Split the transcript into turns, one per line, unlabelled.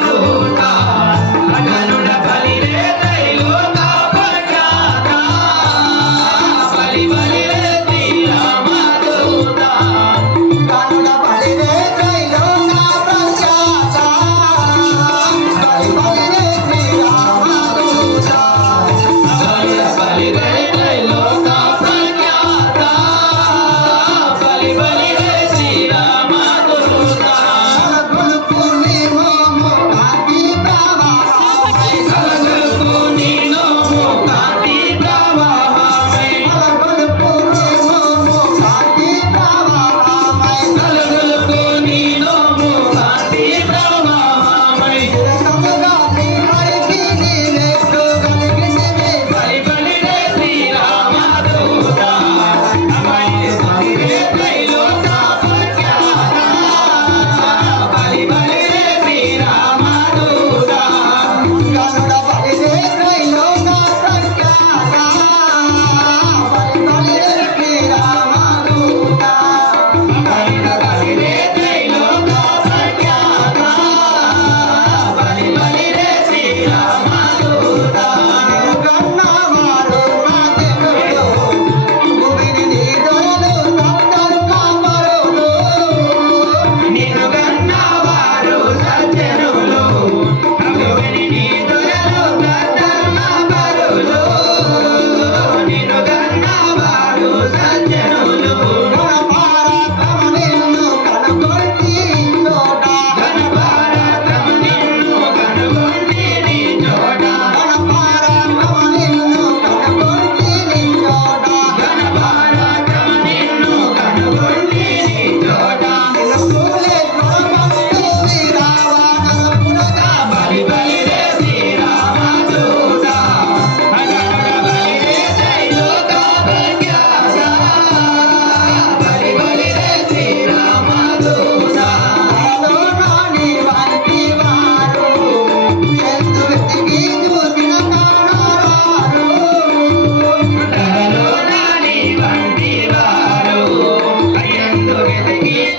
Oh, God. Look at the heat.